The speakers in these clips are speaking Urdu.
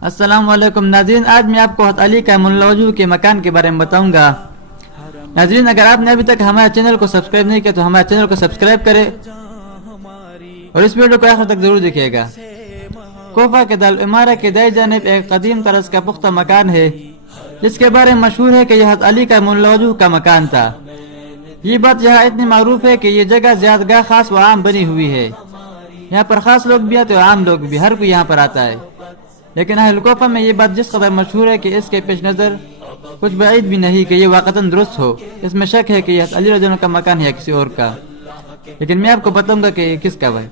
السلام علیکم ناظرین، آج میں آپ کو حضرت علی کا ملا وجوہ کے مکان کے بارے میں بتاؤں گا۔ ناظرین، اگر آپ نے ابھی تک ہمارے چینل کو سبسکرائب نہیں کیا تو ہمارے چینل کو سبسکرائب کرے اور اس ویڈیو کو آخر تک ضرور دیکھیے گا۔ کوفہ کے دارالعمارہ کے دائیں جانب ایک قدیم طرز کا پختہ مکان ہے جس کے بارے میں مشہور ہے کہ یہ حضرت علی کا ملا وجوہ کا مکان تھا۔ یہ بات یہاں اتنی معروف ہے کہ یہ جگہ زیادگاہ خاص و عام بنی ہوئی ہے۔ یہاں پر خاص لوگ بھی آتے ہیں اور عام لوگ بھی، ہر کوئی یہاں پر آتا ہے۔ لیکن اہل کوفہ میں یہ بات جس قدر مشہور ہے کہ اس کے پیش نظر کچھ بعید بھی نہیں کہ یہ واقعتاً درست ہو۔ اس میں شک ہے کہ یہ علی رضی اللہ عنہ کا مکان ہے یا کسی اور کا، لیکن میں آپ کو بتاؤں گا کہ یہ کس کا ہے۔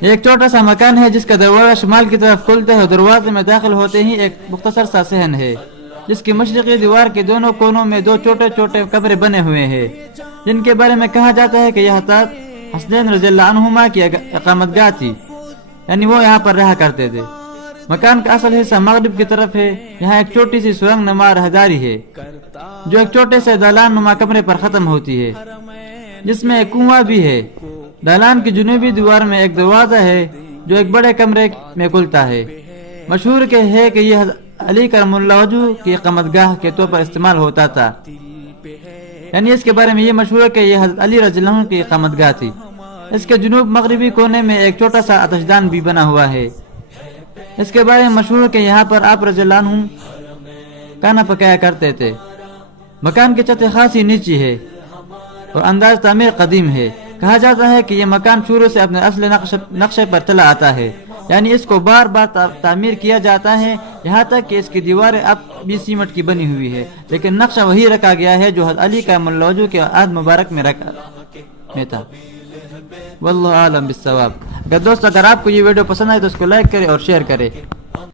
یہ ایک چھوٹا سا مکان ہے جس کا دروازہ شمال کی طرف کھلتا ہے اور دروازے میں داخل ہوتے ہی ایک مختصر سا صحن ہے جس کی مشرقی دیوار کے دونوں کونوں میں دو چھوٹے چھوٹے کمرے بنے ہوئے ہیں جن کے بارے میں کہا جاتا ہے کہ یہ حضرت حسنین رضی اللہ عنہما کی اقامت گاہ تھی، یعنی وہ یہاں پر رہا کرتے تھے۔ مکان کا اصل حصہ مغرب کی طرف ہے۔ یہاں ایک چھوٹی سی سرنگ نما راہداری ہے جو ایک چھوٹے سے دالان نما کمرے پر ختم ہوتی ہے جس میں ایک کنواں بھی ہے۔ دالان کی جنوبی دیوار میں ایک دروازہ ہے جو ایک بڑے کمرے میں کھلتا ہے۔ مشہور ہے کہ یہ علی کرم اللہ وجہ کی اقامت گاہ کے طور پر استعمال ہوتا تھا، یعنی اس کے بارے میں یہ مشہور ہے کہ یہ حضرت علی رضی اللہ عنہ کی اقامت گاہ تھی۔ اس کے جنوب مغربی کونے میں ایک چھوٹا سا آتشدان بھی بنا ہوا ہے۔ اس کے بارے میں مشہور ہے کہ یہاں پر آپ رضی اللہ عنہ کھانا پکایا کرتے تھے۔ مکان کی چھت خاصی نیچی ہے اور انداز تعمیر قدیم ہے۔ کہا جاتا ہے کہ یہ مکان شروع سے اپنے اصل نقشے پر چلا آتا ہے، یعنی اس کو بار بار تعمیر کیا جاتا ہے یہاں تک کہ اس کی دیواریں اب بھی سیمنٹ کی بنی ہوئی ہے، لیکن نقشہ وہی رکھا گیا ہے جو حضرت علی کا ملا وجہ کے عہد مبارک میں تھا۔ واللہ عالم بالصواب۔ اگر آپ کو یہ ویڈیو پسند آئے تو اس کو لائک کرے اور شیئر کرے۔